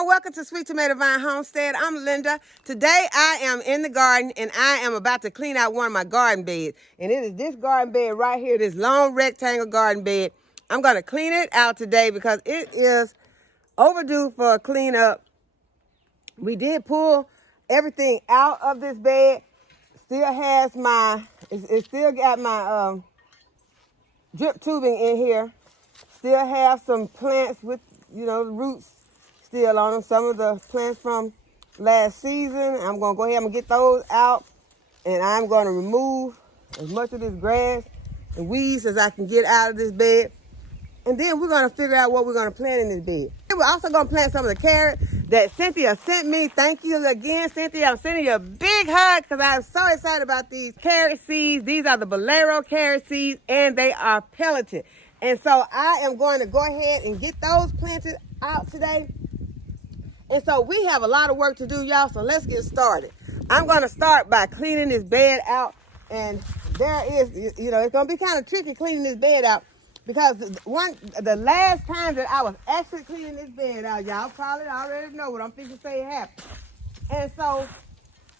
everyone, welcome to Sweet Tomato Vine Homestead. I'm Linda. Today I am in the garden and I am about to clean out one of my garden beds. And it is this garden bed right here, this long rectangle garden bed. I'm going to clean it out today because it is overdue for a cleanup. We did pull everything out of this bed. Still has my, it still got my drip tubing in here. Still have some plants with, you know, the roots still on them. Some of the plants from last season. I'm going to go ahead and get those out. And I'm going to remove as much of this grass and weeds as I can get out of this bed. And then we're going to figure out what we're going to plant in this bed. We're also going to plant some of the carrots that Cynthia sent me. Thank you again, Cynthia. I'm sending you a big hug because I'm so excited about these carrot seeds. These are the Bolero carrot seeds and they are pelleted. And so I am going to go ahead and get those planted out today. And so we have a lot of work to do, y'all, so let's get started. I'm going to start by cleaning this bed out. And there is, you know, it's going to be kind of tricky cleaning this bed out because the last time that I was actually cleaning this bed out, y'all probably already know what I'm thinking say happened. And so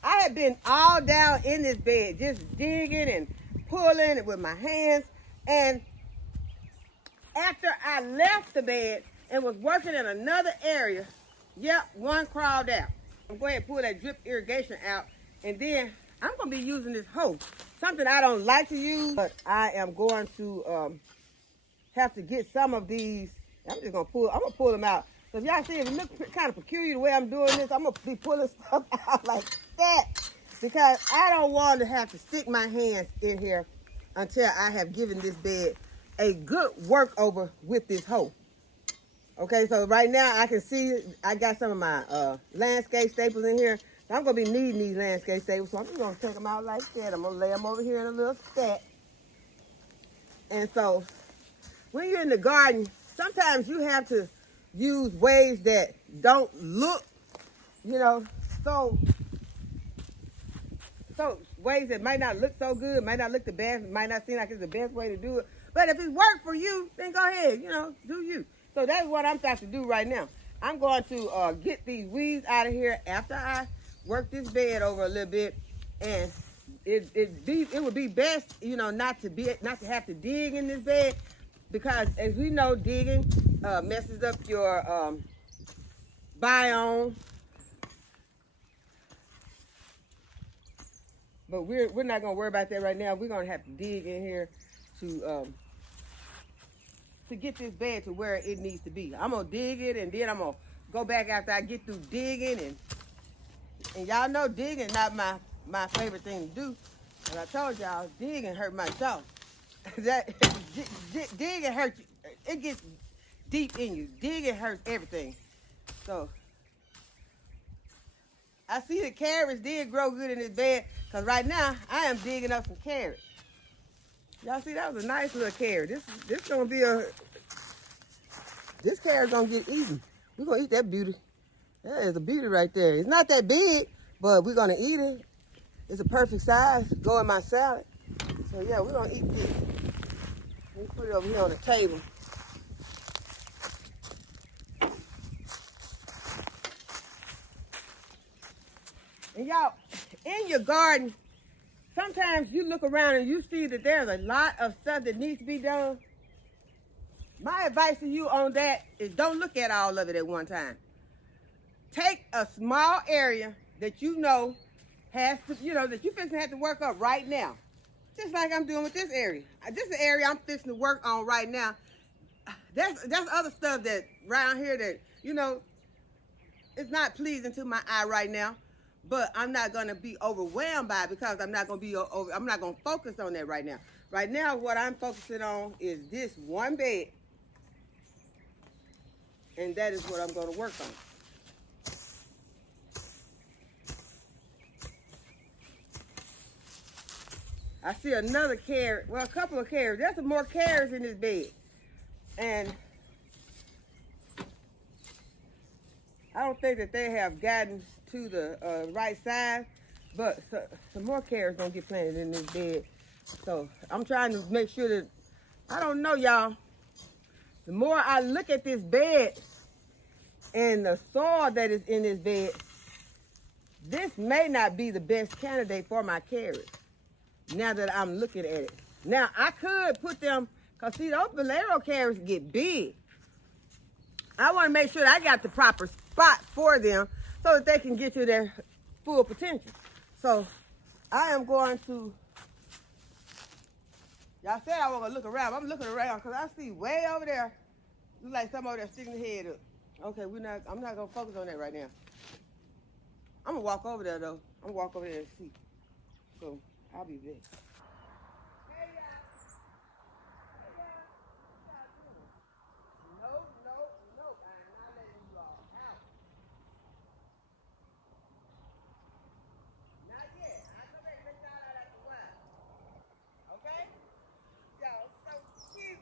I had been all down in this bed, just digging and pulling it with my hands. And after I left the bed and was working in another area, yep, one crawled out. I'm going to pull that drip irrigation out, and then I'm going to be using this hose. Something I don't like to use, but I am going to have to get some of these. I'm going to pull them out. Because y'all see, if it looks kind of peculiar the way I'm doing this, I'm going to be pulling stuff out like that. Because I don't want to have to stick my hands in here until I have given this bed a good work over with this hoe. Okay, so right now I can see I got some of my landscape staples in here. I'm going to be needing these landscape staples, so I'm just going to take them out like that. I'm going to lay them over here in a little stack. And so when you're in the garden, sometimes you have to use ways that don't look, you know, so ways that might not look so good, might not look the best, might not seem like it's the best way to do it. But if it worked for you, then go ahead, you know, do you. So that's what I'm about to do right now. I'm going to get these weeds out of here after I work this bed over a little bit. And it would be best, you know, not to have to dig in this bed, because as we know, digging messes up your biome. But we're not gonna worry about that right now. We're gonna have to dig in here to get this bed to where it needs to be. I'm gonna dig it, and then I'm gonna go back after I get through digging, and y'all know digging not my favorite thing to do. But I told y'all, digging hurt my jaw. Digging hurts you. It gets deep in you. Digging hurts everything. So I see the carrots did grow good in this bed, because right now I am digging up some carrots. Y'all see, that was a nice little carrot. This gonna be this carrot's gonna get eaten. We're gonna eat that beauty. That is a beauty right there. It's not that big, but we're gonna eat it. It's a perfect size to go in my salad. So yeah, we're gonna eat this. Let me put it over here on the table. And y'all, in your garden, sometimes you look around and you see that there's a lot of stuff that needs to be done. My advice to you on that is don't look at all of it at one time. Take a small area that you know has to, you know, that you're fixing to have to work up right now. Just like I'm doing with this area. This is the area I'm fixing to work on right now. There's other stuff that around here that, you know, it's not pleasing to my eye right now. But I'm not going to be overwhelmed by it, because I'm not going to focus on that right now. Right now, what I'm focusing on is this one bed. And that is what I'm going to work on. I see another carrot. Well, a couple of carrots. There's some more carrots in this bed. And I don't think that they have gotten to the right size, but some more carrots gonna get planted in this bed. So I'm trying to make sure that, I don't know, y'all, the more I look at this bed, And the soil that is in this bed, this may not be the best candidate for my carrots, now that I'm looking at it. Now, I could put them, because see, those Bolero carrots get big. I want to make sure that I got the proper spot for them so that they can get to their full potential. So, I am going to, y'all said I was going to look around. I'm looking around because I see way over there, look like somebody over there sticking their head up. Okay, I'm not going to focus on that right now. I'm going to walk over there, though. I'm going to walk over there and see. So, I'll be back. Hey, y'all. Hey, y'all. What y'all doing? No. I'm not letting you all out. Not yet. I'll come back and let y'all out after a while. Okay? Y'all so cute.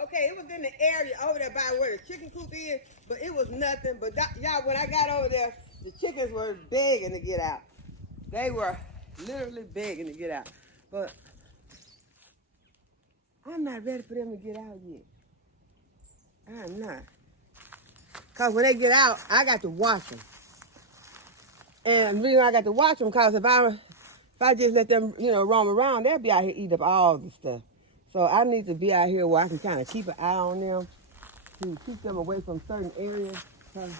Okay, it was in the area over there by where the chicken coop is, but it was nothing. But y'all, when I got over there, the chickens were begging to get out. They were literally begging to get out. But I'm not ready for them to get out yet. I'm not. Because when they get out, I got to watch them. And the reason I got to watch them, because if I just let them, roam around, they'll be out here eating up all the stuff. So I need to be out here where I can kind of keep an eye on them to keep them away from certain areas. Cause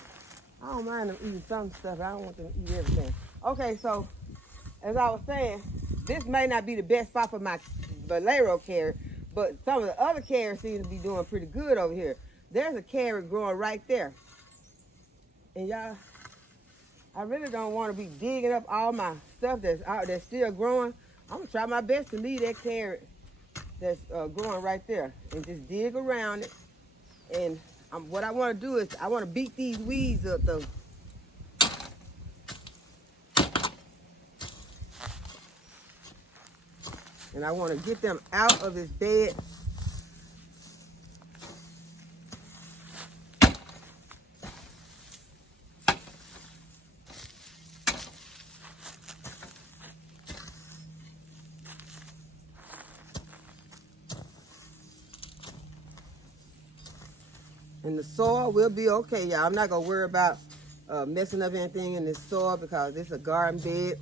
I don't mind them eating some stuff. I don't want them to eat everything. Okay, so as I was saying, this may not be the best spot for my Bolero carrot, but some of the other carrots seem to be doing pretty good over here. There's a carrot growing right there. And y'all, I really don't want to be digging up all my stuff that's out that's still growing. I'm going to try my best to leave that carrot that's growing right there and just dig around it. And what I want to do is I want to beat these weeds up though. And I want to get them out of this bed. And the soil will be okay, y'all. I'm not going to worry about messing up anything in this soil because it's a garden bed.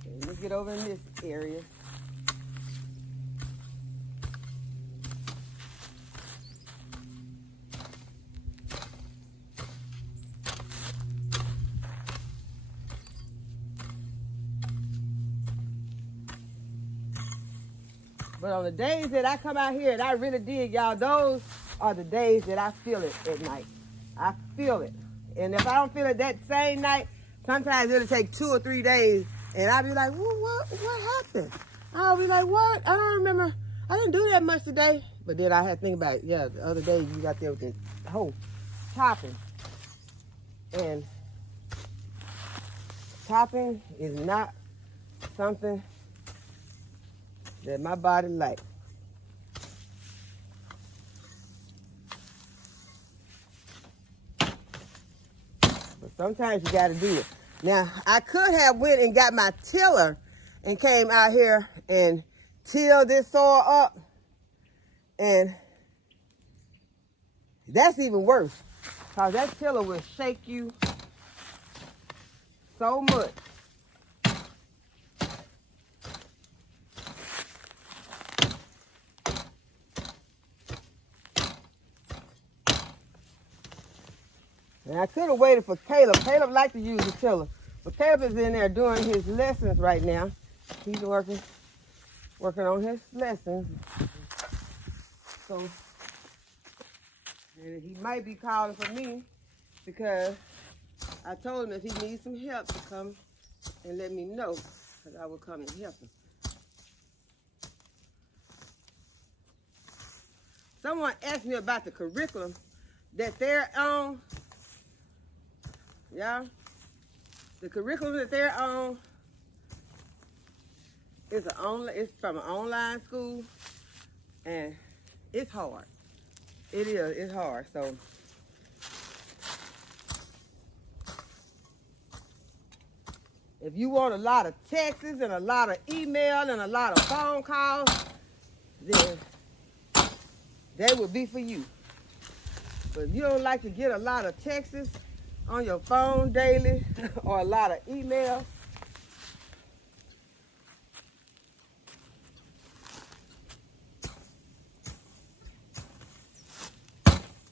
Okay, let me get over in this area. But on the days that I come out here and I really dig, y'all, those are the days that I feel it at night. I feel it. And if I don't feel it that same night, sometimes it'll take 2 or 3 days. And I'll be like, well, what happened? I'll be like, what? I don't remember. I didn't do that much today. But then I had to think about it. Yeah, the other day you got there with the whole chopping. And chopping is not something that my body likes. But sometimes you gotta do it. Now, I could have went and got my tiller and came out here and tilled this soil up. And that's even worse. Because that tiller will shake you so much. And I could have waited for Caleb. Caleb liked to use the tiller. But Caleb is in there doing his lessons right now. He's working on his lessons. So, and he might be calling for me because I told him if he needs some help to come and let me know, because I will come and help him. Someone asked me about the curriculum that they're on. Yeah, the curriculum that they're on is it's from an online school, and it's hard. It is, it's hard. So If you want a lot of texts and a lot of email and a lot of phone calls, then they will be for you. But if you don't like to get a lot of texts on your phone daily or a lot of emails,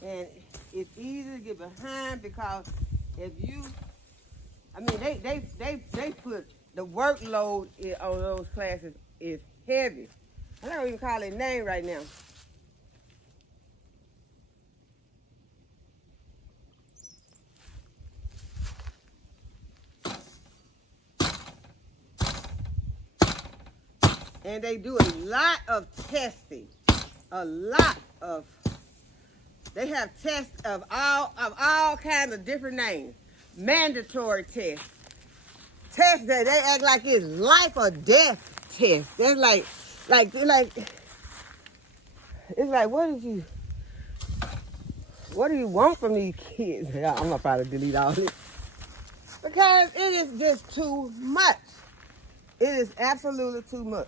and it's easy to get behind because if you, I mean, they put the workload on those classes is heavy. I'm not gonna even call it name right now. And they do a lot of testing, they have tests of all kinds of different names, mandatory tests, tests that they act like it's life or death tests. They're like, it's like, what do you want from these kids? I'm gonna probably delete all this because it is just too much. It is absolutely too much.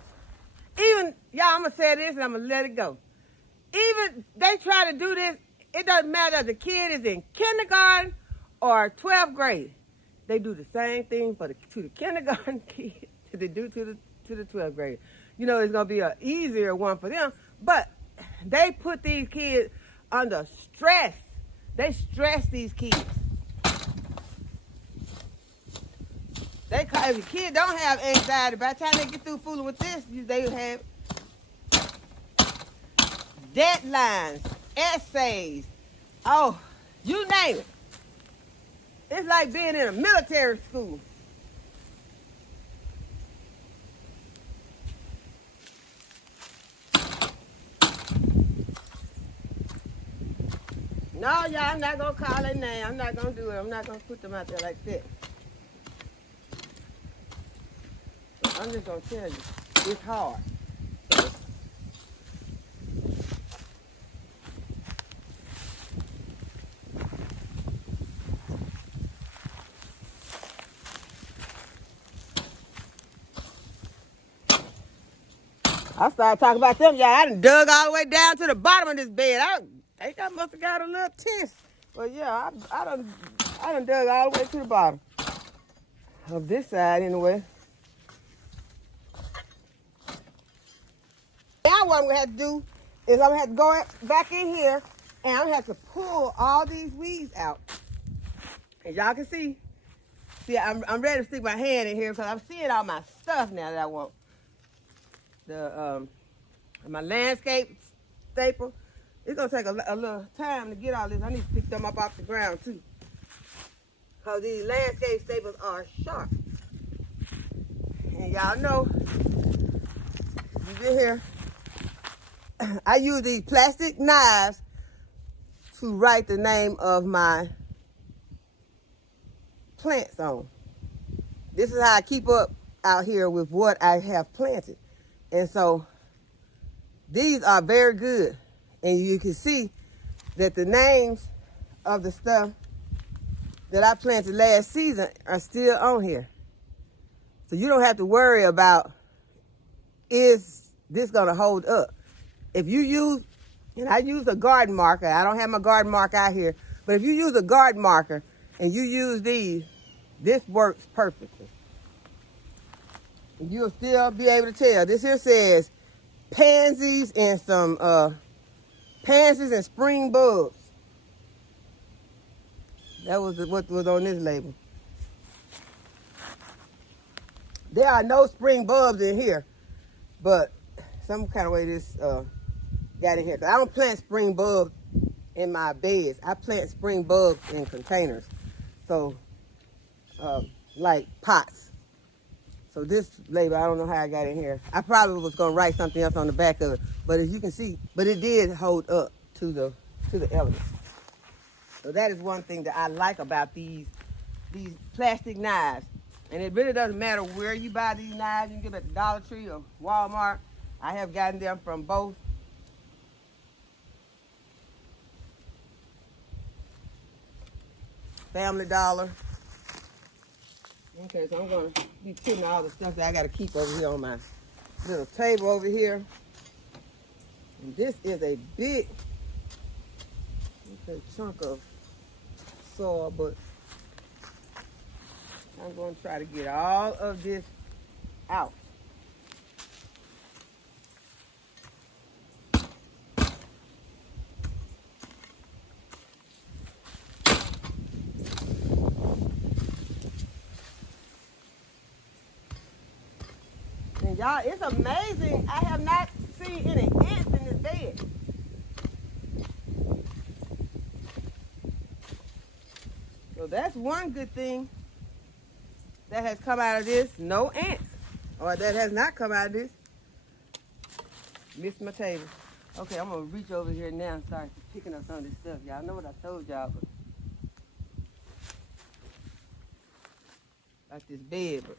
Even, y'all, I'm going to say this and I'm going to let it go. Even they try to do this, it doesn't matter if the kid is in kindergarten or 12th grade. They do the same thing to the kindergarten kids that they do to the 12th grade. You know, it's going to be an easier one for them, but they put these kids under stress. They stress these kids. If a kid don't have anxiety, by the time they get through fooling with this, they have deadlines, essays, oh, you name it. It's like being in a military school. No, y'all, I'm not going to call their name. I'm not going to do it. I'm not going to put them out there like that. I'm just going to tell you, it's hard. So, I started talking about them, y'all. I done dug all the way down to the bottom of this bed. I think I must have got a little tense. But yeah, I done dug all the way to the bottom of this side anyway. Now what I'm gonna have to do is I'm gonna have to go back in here and I'm gonna have to pull all these weeds out. As y'all can see, I'm ready to stick my hand in here because I'm seeing all my stuff now that I want. My landscape staple. It's gonna take a little time to get all this. I need to pick them up off the ground too, because these landscape staples are sharp. And y'all know, you've been here. I use these plastic knives to write the name of my plants on. This is how I keep up out here with what I have planted. And so these are very good. And you can see that the names of the stuff that I planted last season are still on here. So you don't have to worry about, is this gonna hold up? If you use, and I use a garden marker, I don't have my garden marker out here, but if you use a garden marker and you use these, this works perfectly. And you'll still be able to tell. This here says pansies and some pansies and spring bulbs. That was what was on this label. There are no spring bulbs in here, but some kind of way this got in here. I don't plant spring bulbs in my beds. I plant spring bulbs in containers. So, like pots. So this label, I don't know how I got in here. I probably was gonna write something else on the back of it, but as you can see, but it did hold up to the elements. So that is one thing that I like about these plastic knives. And it really doesn't matter where you buy these knives. You can get them at the Dollar Tree or Walmart. I have gotten them from both. Family Dollar. Okay, so I'm going to be putting all the stuff that I got to keep over here on my little table over here. And this is a big chunk of soil, but I'm going to try to get all of this out. And y'all, it's amazing. I have not seen any ants in this bed. So that's one good thing that has come out of this. No ants. Or that has not come out of this. Missed my table. Okay, I'm going to reach over here now and start picking up some of this stuff. Y'all know what I told y'all, but like this bed, but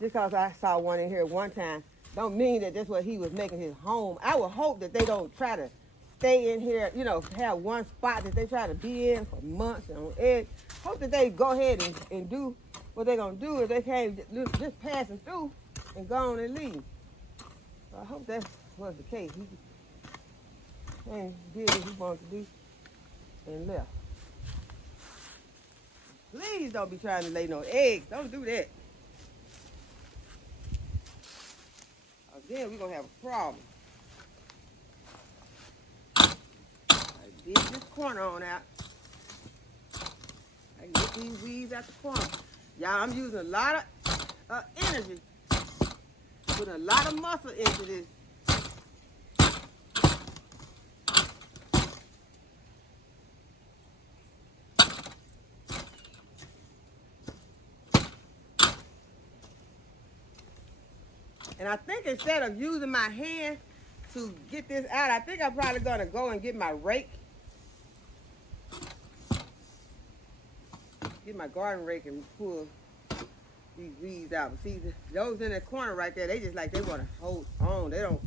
just because I saw one in here one time, don't mean that that's what he was making his home. I would hope that they don't try to stay in here, you know, have one spot that they try to be in for months and on edge. Hope that they go ahead and do what they're going to do if they can't just passing through and go on and leave. So I hope that was the case. He did what he wanted to do and left. Please don't be trying to lay no eggs. Don't do that. Then we're going to have a problem. I dig this corner on out. I can get these weeds out the corner. Y'all, I'm using a lot of energy. Putting a lot of muscle into this. And I think instead of using my hand to get this out, I think I'm probably going to go and get my rake. Get my garden rake and pull these weeds out. But see, those in the corner right there, they just like they want to hold on. They don't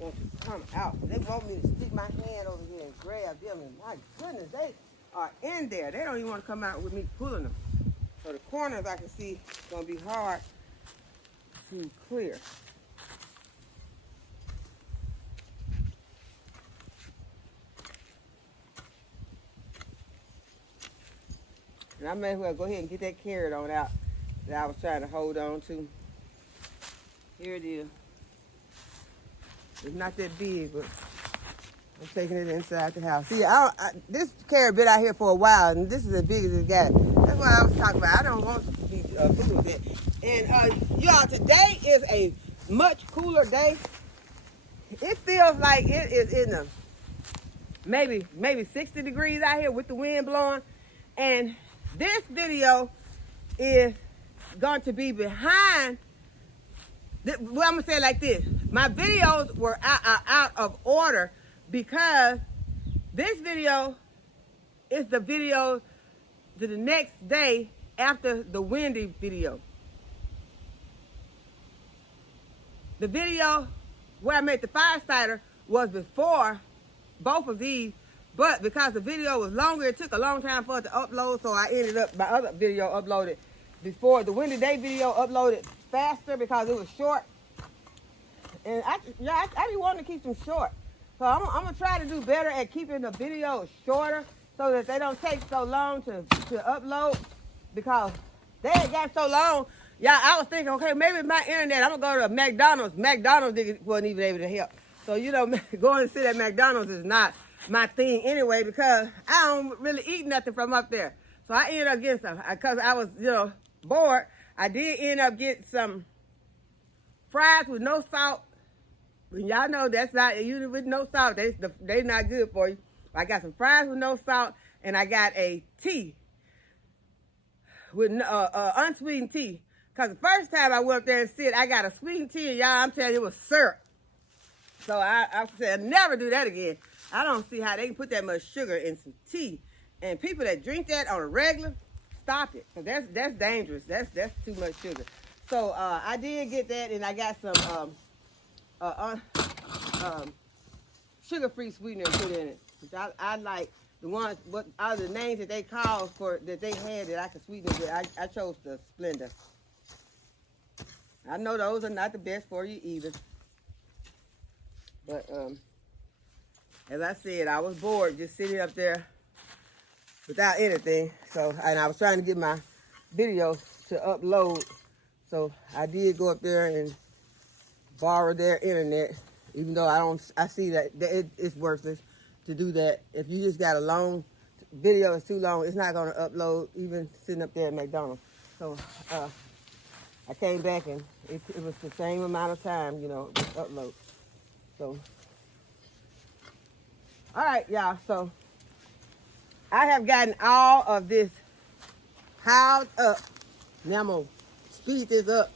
want to come out. They want me to stick my hand over here and grab them. And my goodness, they are in there. They don't even want to come out with me pulling them. So the corners I can see is going to be hard to clear. And I may as well go ahead and get that carrot on out that I was trying to hold on to. Here it is. It's not that big, but I'm taking it inside the house. See, this carrot been out here for a while, and this is as big as it got. That's what I was talking about. I don't want to be fooling with it. And y'all, today is a much cooler day. It feels like it is in the maybe 60 degrees out here with the wind blowing. And this video is going to be behind, well, I'm going to say it like this. My videos were out of order because this video is the video to the next day after the windy video. The video where I made the fire starter was before both of these. But because the video was longer, it took a long time for it to upload, so I ended up, my other video uploaded before. The windy day video uploaded faster because it was short. And I be wanting to keep them short. So I'm going to try to do better at keeping the videos shorter so that they don't take so long to upload, because they ain't got so long. Yeah, I was thinking, okay, maybe my internet, I'm going to go to McDonald's. McDonald's wasn't even able to help. So, you know, going to sit at McDonald's is not my thing anyway, because I don't really eat nothing from up there. So I ended up getting some, because I was, you know, bored. I did end up getting some fries with no salt. Y'all know that's not, usually with no salt, they not good for you. I got some fries with no salt, and I got a tea with unsweetened tea. Because the first time I went up there and sit, I got a sweetened tea, and y'all, I'm telling you, it was syrup. So I said, never do that again. I don't see how they can put that much sugar in some tea. And people that drink that on a regular, stop it. Because that's dangerous. That's too much sugar. So I did get that, and I got some sugar-free sweetener put in it, which I like the ones, what are the names that they called for, that they had that I could sweeten it with. I chose the Splenda. I know those are not the best for you either. But as I said, I was bored just sitting up there without anything. So, and I was trying to get my video to upload. So I did go up there and borrow their internet, even though I see that it's worthless to do that. If you just got a long video, is too long, it's not gonna upload even sitting up there at McDonald's. So I came back and it was the same amount of time, you know, with upload. So, all right, y'all. So I have gotten all of this piled up. Now I'm gonna speed this up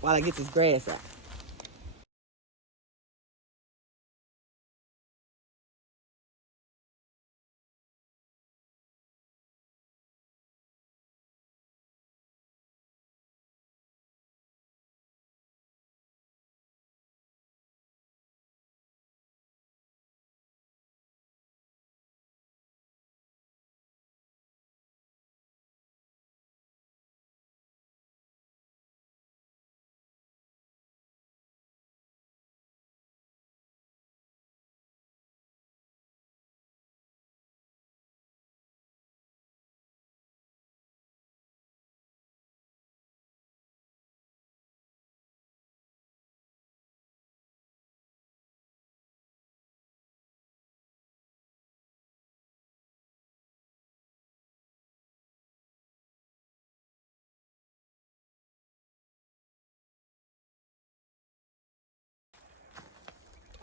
while I get this grass out.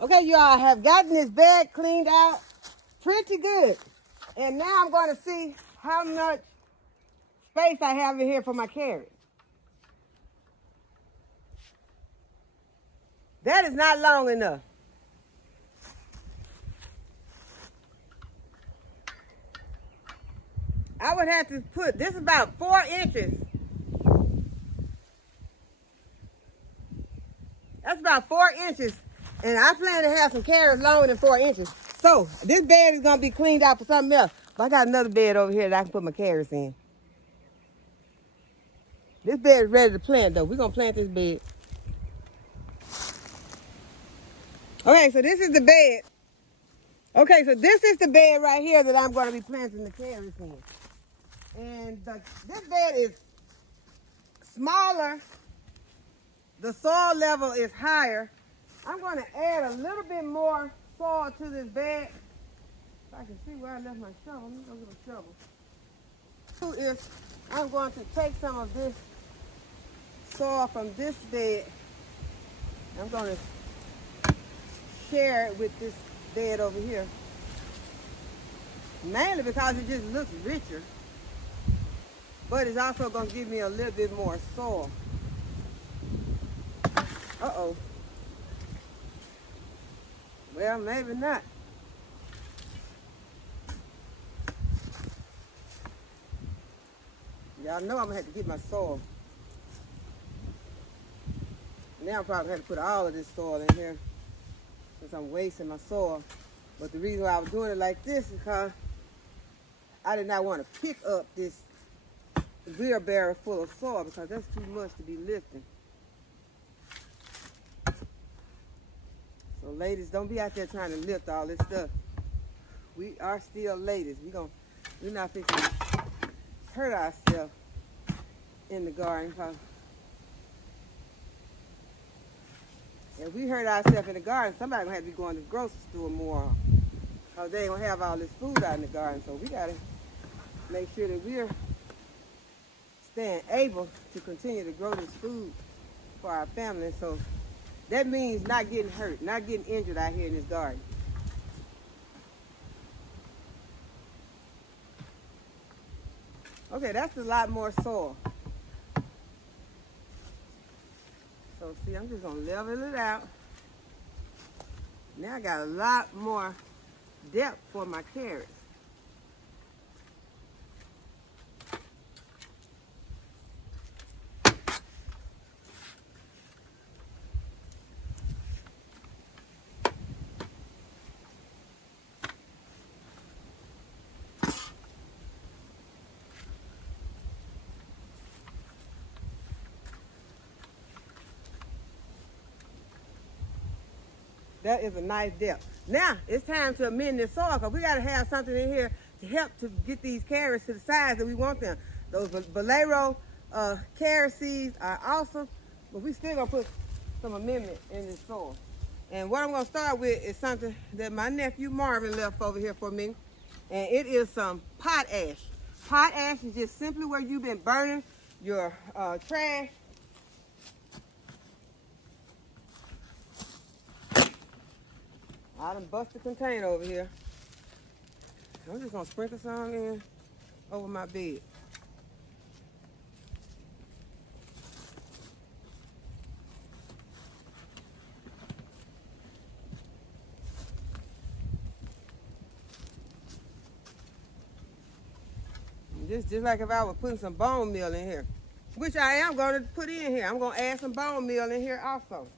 Okay, y'all, have gotten this bed cleaned out pretty good. And now I'm going to see how much space I have in here for my carrots. That is not long enough. I would have to put, this is about 4 inches. That's about 4 inches. And I plan to have some carrots longer than 4 inches. So this bed is gonna be cleaned out for something else. But I got another bed over here that I can put my carrots in. This bed is ready to plant though. We're gonna plant this bed. Okay, so this is the bed. Okay, so this is the bed right here that I'm gonna be planting the carrots in. And this bed is smaller. The soil level is higher. I'm going to add a little bit more soil to this bed. If I can see where I left my shovel, let me go get a shovel. Is I'm going to take some of this soil from this bed. I'm going to share it with this bed over here. Mainly because it just looks richer. But it's also going to give me a little bit more soil. Uh-oh. Well, maybe not. Y'all know I'm gonna have to get my soil. Now I'm probably gonna have to put all of this soil in here since I'm wasting my soil. But the reason why I was doing it like this is because I did not want to pick up this wheelbarrow full of soil because that's too much to be lifting. So ladies, don't be out there trying to lift all this stuff. We are still ladies. We're not fixing to hurt ourselves in the garden. Cause if we hurt ourselves in the garden, somebody gonna have to be going to the grocery store more. Cause they ain't gonna have all this food out in the garden. So we gotta make sure that we're staying able to continue to grow this food for our family. So that means not getting hurt, not getting injured out here in this garden. Okay, that's a lot more soil. So see, I'm just gonna level it out. Now I got a lot more depth for my carrots. That is a nice depth. Now, it's time to amend this soil because we got to have something in here to help to get these carrots to the size that we want them. Those Bolero carrot seeds are awesome, but we still going to put some amendment in this soil. And what I'm going to start with is something that my nephew Marvin left over here for me, and it is some pot ash. Pot ash is just simply where you've been burning your trash. I done bust the container over here. I'm just gonna sprinkle some in over my bed. Just like if I was putting some bone meal in here, which I am going to put in here. I'm going to add some bone meal in here also.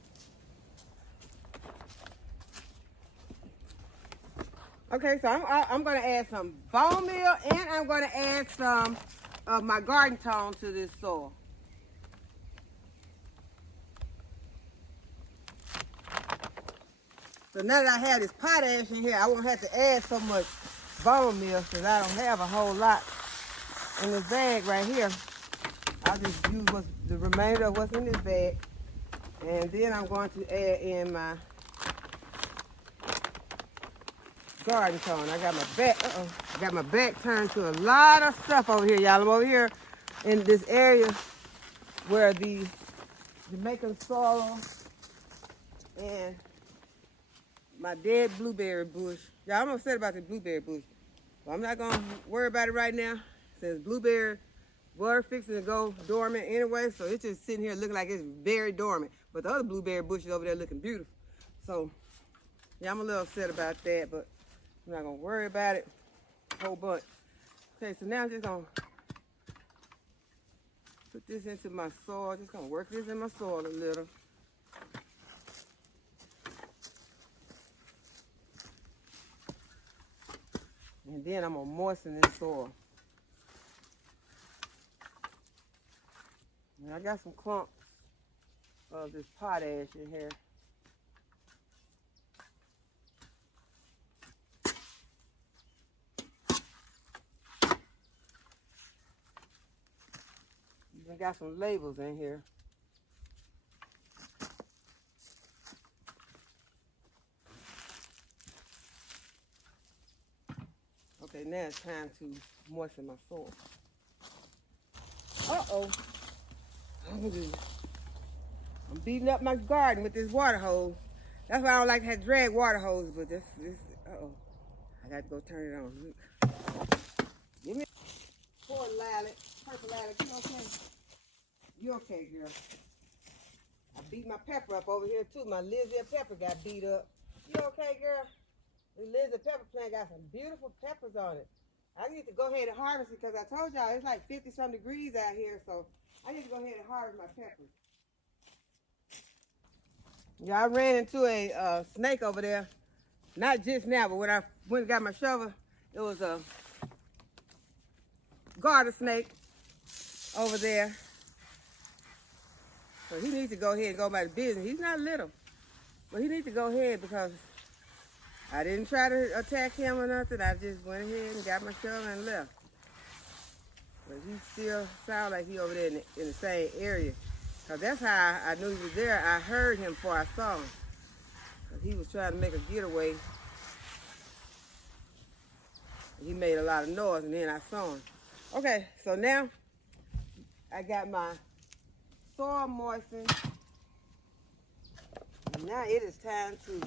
Okay, so I'm going to add some bone meal, and I'm going to add some of my garden tone to this soil. So now that I have this potash in here, I won't have to add so much bone meal because I don't have a whole lot in this bag right here. I'll just use the remainder of what's in this bag. And then I'm going to add in my garden tone. I got my back turned to a lot of stuff over here, y'all. I'm over here in this area where the Jamaican sorrel and my dead blueberry bush. Y'all, I'm upset about the blueberry bush, but I'm not gonna worry about it right now since blueberry were fixing to go dormant anyway, so it's just sitting here looking like it's very dormant. But the other blueberry bushes over there looking beautiful. So yeah, I'm a little upset about that, but I'm not gonna worry about it a whole bunch. Okay, so now I'm just gonna put this into my soil. Just gonna work this in my soil a little. And then I'm gonna moisten this soil. And I got some clumps of this potash in here. Even got some labels in here. Okay, now it's time to moisten my soil. Uh-oh. I'm beating up my garden with this water hose. That's why I don't like to have drag water hose, but this, uh-oh. I got to go turn it on. Give me poor lilac, purple lilac, you okay? You okay, girl? I beat my pepper up over here too. My Lizzie pepper got beat up. You okay, girl? This Lizzie pepper plant got some beautiful peppers on it. I need to go ahead and harvest it because I told y'all it's like 50-some degrees out here, so I need to go ahead and harvest my peppers. Yeah, I ran into a snake over there. Not just now, but when I went and got my shovel, it was a garter snake over there. So he needs to go ahead and go about his business. He's not little, but he needs to go ahead because I didn't try to attack him or nothing. I just went ahead and got my shovel and left. But he still sounds like he over there in the same area. Because that's how I knew he was there. I heard him before I saw him. Because he was trying to make a getaway. He made a lot of noise and then I saw him. Okay, so now I got my soil moistened. And now it is time to,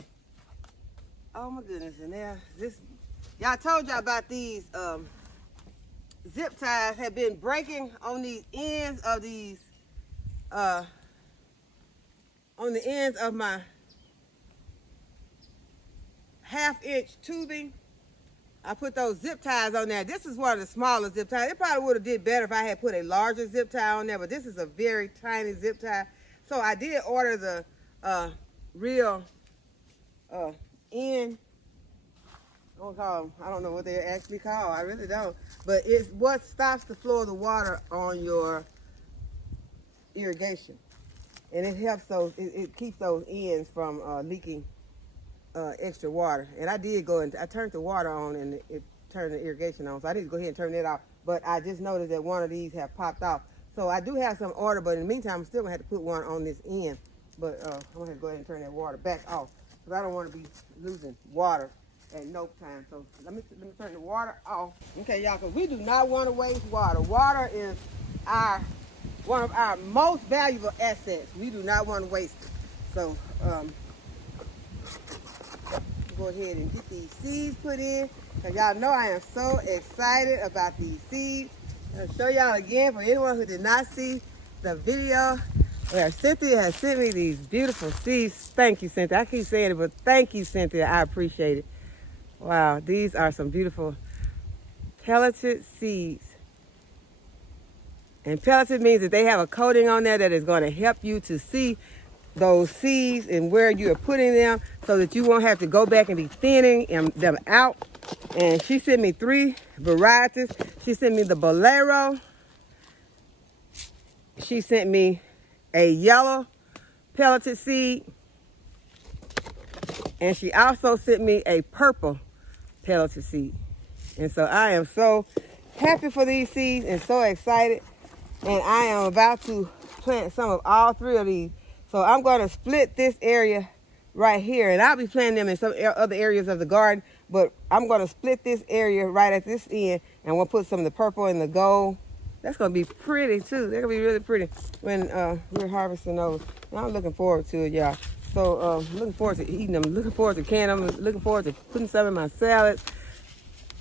oh my goodness, and now this, y'all told y'all about these zip ties have been breaking on these ends of these, on the ends of my 1/2-inch tubing. I put those zip ties on there. This is one of the smaller zip ties. It probably would have did better if I had put a larger zip tie on there, but this is a very tiny zip tie. So I did order the real end. I don't know what they're actually called. I really don't. But it's what stops the flow of the water on your irrigation. And it helps those, it keeps those ends from leaking extra water. And I did go and I turned the water on and it turned the irrigation on. So I need to go ahead and turn it off. But I just noticed that one of these have popped off. So I do have some order, but in the meantime, I'm still gonna have to put one on this end. But I'm gonna have to go ahead and turn that water back off because I don't want to be losing water at no time. So let me turn the water off. Okay, y'all, because we do not want to waste water. Water is one of our most valuable assets. We do not want to waste it. So go ahead and get these seeds put in, because y'all know I am so excited about these seeds. I'll show y'all again for anyone who did not see the video where Cynthia has sent me these beautiful seeds. Thank you, Cynthia. I keep saying it, but thank you, Cynthia. I appreciate it. Wow, these are some beautiful pelleted seeds. And pelleted means that they have a coating on there that is going to help you to see those seeds and where you are putting them so that you won't have to go back and be thinning them out. And she sent me 3 varieties. She sent me the Bolero. She sent me a yellow pelleted seed. And she also sent me a purple pelleted seed. And so I am so happy for these seeds and so excited. And I am about to plant some of all 3 of these. So I'm going to split this area right here. And I'll be planting them in some other areas of the garden. But I'm going to split this area right at this end. And we'll put some of the purple and the gold. That's going to be pretty too. They're going to be really pretty when we're harvesting those. And I'm looking forward to it, y'all. So looking forward to eating them. Looking forward to canning them. Looking forward to putting some in my salads.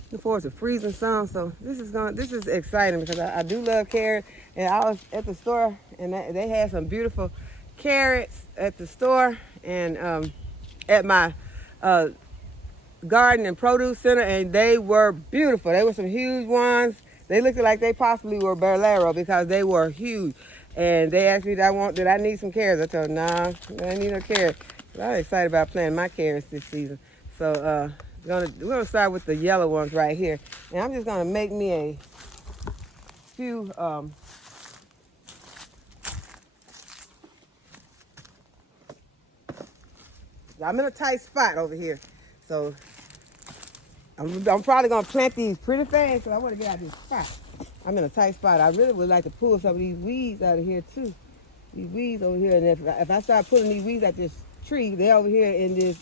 Looking forward to freezing some. So this is exciting because I do love carrots. And I was at the store and they had some beautiful carrots at the store and at my garden and produce center, and they were beautiful. They were some huge ones. They looked like they possibly were Bolero because they were huge. And they asked me did I need some carrots. I told them, nah, I need no carrots. But I'm excited about planting my carrots this season. So we're gonna start with the yellow ones right here. And I'm just gonna make me a few I'm in a tight spot over here. So I'm probably gonna plant these pretty fast because I want to get out of this spot. I'm in a tight spot. I really would like to pull some of these weeds out of here too. These weeds over here, and if I start pulling these weeds out this tree, they're over here in this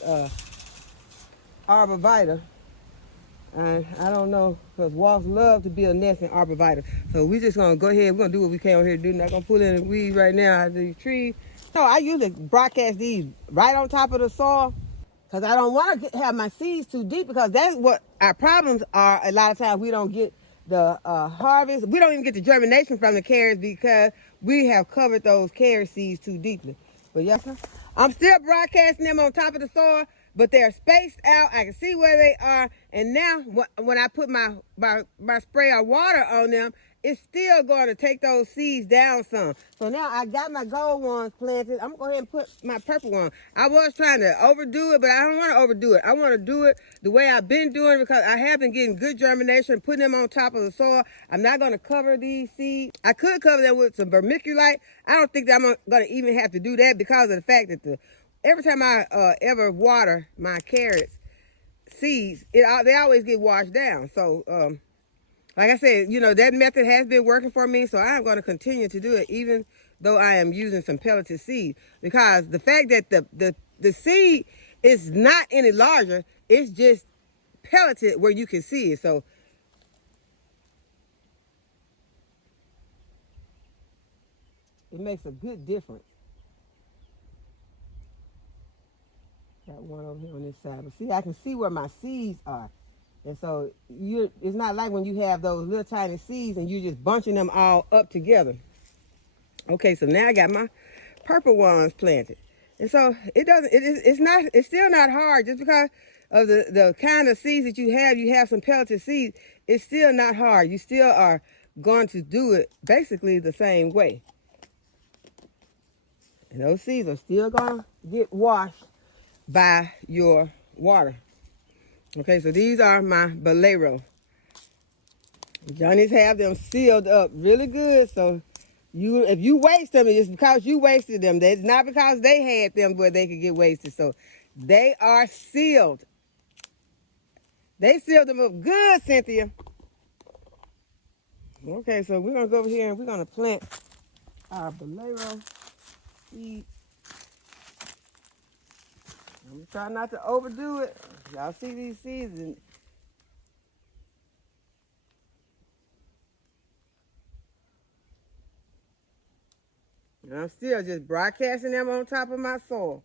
arborvitae. And I don't know, because wasps love to build nests in arborvitae. So we're just gonna go ahead. We're gonna do what we can over here to do. Not gonna pull in the weeds right now out of these trees. No, I usually broadcast these right on top of the soil because I don't want to have my seeds too deep, because that's what our problems are. A lot of times we don't get the harvest. We don't even get the germination from the carrots because we have covered those carrot seeds too deeply. But yes, sir, I'm still broadcasting them on top of the soil, but they're spaced out. I can see where they are. And now when I put my spray of water on them, it's still going to take those seeds down some. So now I got my gold ones planted. I'm going to go ahead and put my purple one. I was trying to overdo it, but I don't want to overdo it. I want to do it the way I've been doing it because I have been getting good germination, putting them on top of the soil. I'm not going to cover these seeds. I could cover them with some vermiculite. I don't think that I'm going to even have to do that because of the fact that every time I ever water my carrots seeds, they always get washed down. So, like I said, that method has been working for me, so I'm going to continue to do it, even though I am using some pelleted seed. Because the fact that the seed is not any larger, it's just pelleted where you can see it. So it makes a good difference. Got one over here on this side, but see, I can see where my seeds are. And so it's not like when you have those little tiny seeds and you're just bunching them all up together. Okay, so now I got my purple ones planted. And so it's still not hard just because of the kind of seeds that you have some pelleted seeds. It's still not hard. You still are going to do it basically the same way. And those seeds are still going to get washed by your water. Okay, so these are my Bolero. Johnny's have them sealed up really good. So if you waste them, it's because you wasted them. It's not because they had them where they could get wasted. So They are sealed. They sealed them up good, Cynthia. Okay, so we're gonna go over here and we're gonna plant our Bolero seed. I'm gonna try not to overdo it. Y'all see these seeds and I'm still just broadcasting them on top of my soil.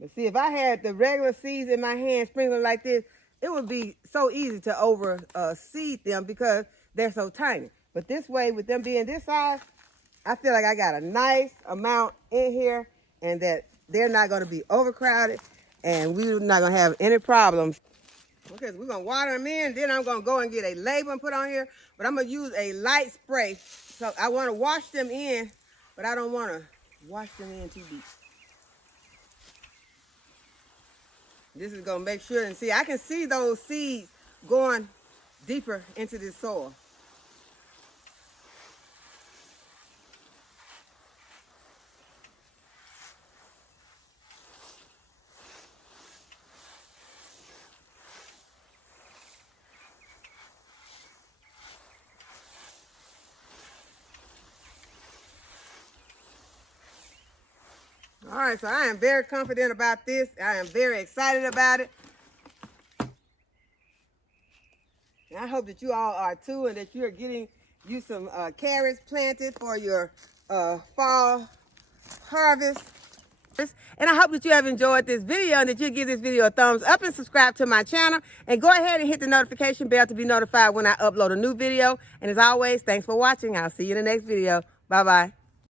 But see, if I had the regular seeds in my hand sprinkling like this, it would be so easy to over seed them because they're so tiny. But this way, with them being this size, I feel like I got a nice amount in here and that they're not going to be overcrowded and we're not going to have any problems. Okay, so we're going to water them in. Then I'm going to go and get a label and put on here. But I'm going to use a light spray. So I want to wash them in, but I don't want to wash them in too deep. This is going to make sure, and see, I can see those seeds going deeper into this soil. All right, so I am very confident about this. I am very excited about it. And I hope that you all are too, and that you're getting you some carrots planted for your fall harvest. And I hope that you have enjoyed this video and that you give this video a thumbs up and subscribe to my channel. And go ahead and hit the notification bell to be notified when I upload a new video. And as always, thanks for watching. I'll see you in the next video. Bye-bye.